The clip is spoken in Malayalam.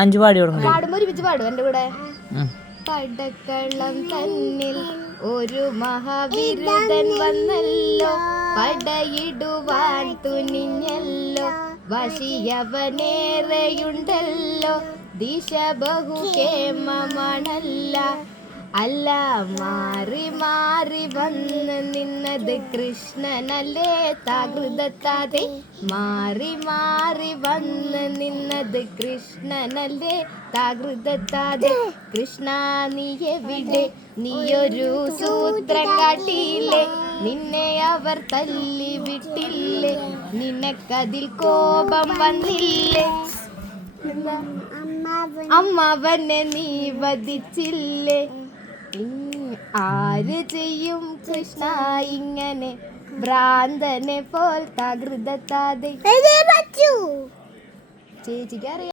അഞ്ചു പാടി തുടങ്ങി. പാടുമ്പോ ഒരുമിച്ച് പാടും എന്റെ കൂടെ. പടക്കളം തന്നിൽ ഒരു മഹാവിരുദ്ധൻ വന്നല്ലോ, പടയിടുവാൻ തുനിഞ്ഞല്ലോ, വശിയവനേറെയുണ്ടല്ലോ, ദിശ ബഹുകേമമണല്ല. അല്ല മാറി മാറി വന്ന് നിന്നത് കൃഷ്ണനല്ലേ തകൃതത്താതെ, മാറി മാറി വന്ന് നിന്നത് കൃഷ്ണനല്ലേ തകൃതത്താതെ. കൃഷ്ണ നീ എവിടെ, നീയൊരു സൂത്രം കാട്ടിയില്ലേ, നിന്നെ അവർ തല്ലി വിട്ടില്ലേ, നിനക്കതിൽ കോപം വന്നില്ലേ, അമ്മാവനെ നീ വധിച്ചില്ലേ. ആര് ചെയ്യും കൃഷ്ണ ഇങ്ങനെ ഭ്രാന്തനെ പോൽ തകൃതത്താതെ. ചേച്ചിക്ക് അറിയാം.